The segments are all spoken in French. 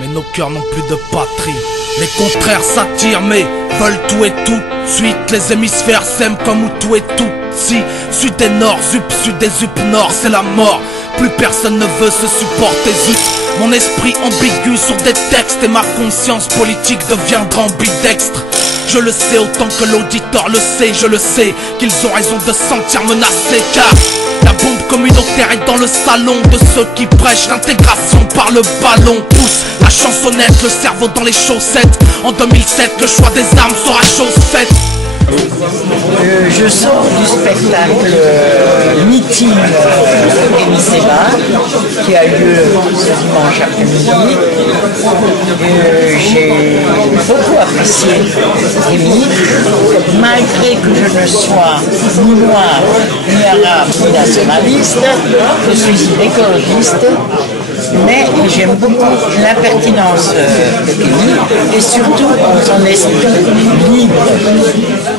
mais nos cœurs n'ont plus de patrie. Les contraires s'attirent mais veulent tout et tout de suite. Les hémisphères s'aiment comme où tout et tout. Si, sud et nord, sud et zup nord, c'est la mort. Plus personne ne veut se supporter, zut. Mon esprit ambigu sur des textes et ma conscience politique deviendra ambidextre. Je le sais autant que l'auditeur le sait, je le sais qu'ils ont raison de se sentir menacés, car la bombe communautaire est dans le salon de ceux qui prêchent l'intégration par le ballon. Pousse la chansonnette, le cerveau dans les chaussettes. En 2007, le choix des armes sera chose faite. Je sors du spectacle meeting de Kémy Séba qui a lieu ce dimanche après-midi. J'ai beaucoup apprécié Kémy, malgré que je ne sois ni noire, ni arabe, ni nationaliste. Je suis une écologiste. Mais j'aime beaucoup l'impertinence de Kémy et surtout son esprit libre.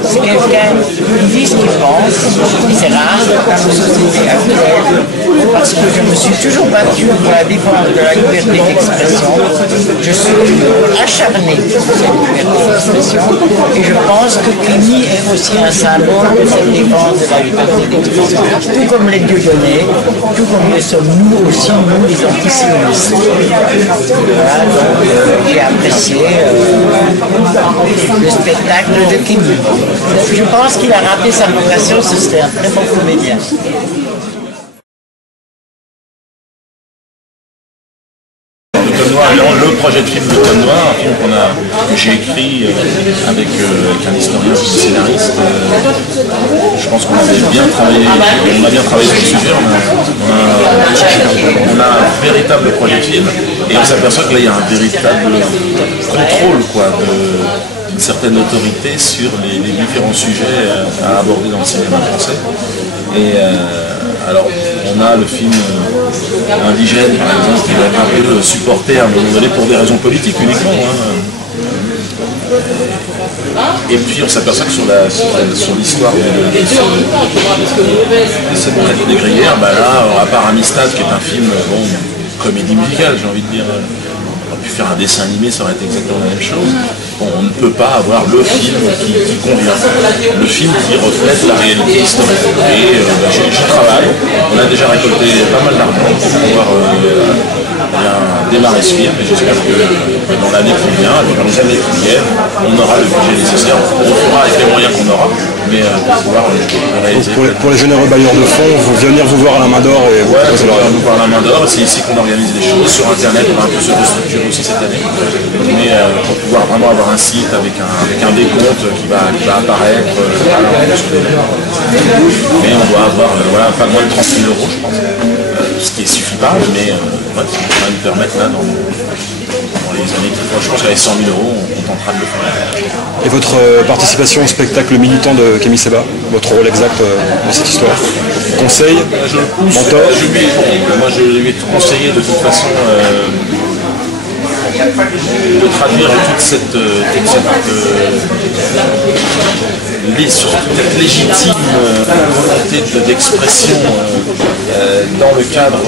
C'est quelqu'un qui dit ce qu'il pense, et c'est rare dans nos sociétés actuelles, parce que je me suis toujours battue pour la défense de la liberté d'expression. Je suis acharnée sur cette liberté d'expression et je pense que Kémy est aussi un symbole de cette défense de la liberté d'expression. Tout comme les Dieudonné, tout comme le sommes nous aussi, nous les antisionistes. Voilà, donc j'ai apprécié le spectacle de Kémy. Je pense qu'il a raté sa vocation, ce serait un très bon comédien. Le projet de film L'Automne Noir, un film que j'ai écrit avec un historien, un scénariste. Je pense qu'on avait bien travaillé, on a bien travaillé sur le sujet. On a un véritable projet de film et on s'aperçoit que là il y a un véritable contrôle d'une certaine autorité sur les différents sujets à aborder dans le cinéma français. Et alors, on a le film Indigène, par exemple, qui va être un peu supporté à un moment donné pour des raisons politiques uniquement. Et puis on s'aperçoit que sur l'histoire de cette traite négrière, là, à part Amistad, qui est un film, comédie musicale, j'ai envie de dire, on aurait pu faire un dessin animé, ça aurait été exactement la même chose. On ne peut pas avoir le film qui convient, le film qui reflète la réalité historique. Et j'y travaille, on a déjà récolté pas mal d'argent pour pouvoir démarrer ce film, et j'espère que dans l'année qui vient, dans les années qui viennent, on aura le budget nécessaire. On le fera avec les moyens qu'on aura, mais pour pouvoir le réaliser. Pour les généreux bailleurs de fonds, venir vous voir à la Main d'Or et ouais, venir nous voir à la Main d'Or, c'est ici qu'on organise les choses. Sur internet, on va un peu se restructurer aussi cette année, mais pour pouvoir vraiment avoir un site avec un décompte qui va apparaître mais on doit avoir pas moins de 30 000 €, je pense, ce qui suffit pas, mais ça va nous permettre là dans les années qui vont, je pense qu'avec 100 000 €, on tentera de le faire. Et votre participation au spectacle militant de Kémy Séba, votre rôle exact dans cette histoire? Conseil, mentor? Moi je lui ai tout conseillé de toute façon de traduire toute cette légitime volonté d'expression dans le cadre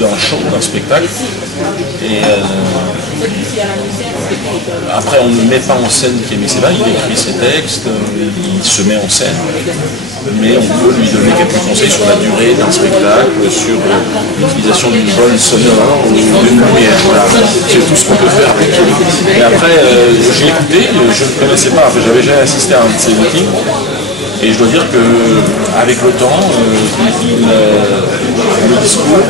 d'un show, d'un spectacle. Et après on ne met pas en scène Kémy Séba, il écrit ses textes, il se met en scène, mais on peut lui donner quelques conseils sur la durée d'un spectacle, sur l'utilisation d'une bonne sonore ou d'une lumière. Voilà. C'est tout ce qu'on peut faire avec Kémy. Et après, j'ai écouté, je ne connaissais pas, j'avais jamais assisté à un de ces meetings, et je dois dire qu'avec le temps, le discours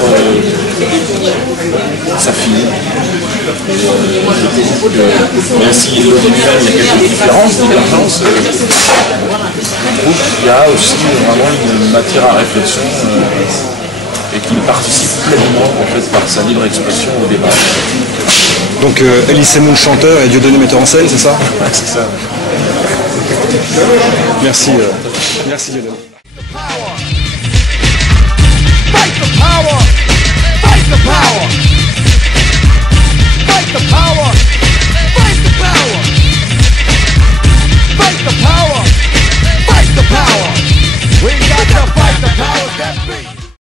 s'affine. Je trouve que même si au début même il y a quelques différences, divergences, je trouve qu'il y a aussi vraiment une matière à réflexion et qu'il participe pleinement en fait, par sa libre expression au débat. Donc Elie Semoun chanteur et Dieudonné metteur en scène, c'est ça? Ouais, c'est ça. Merci. Merci Dieudonné.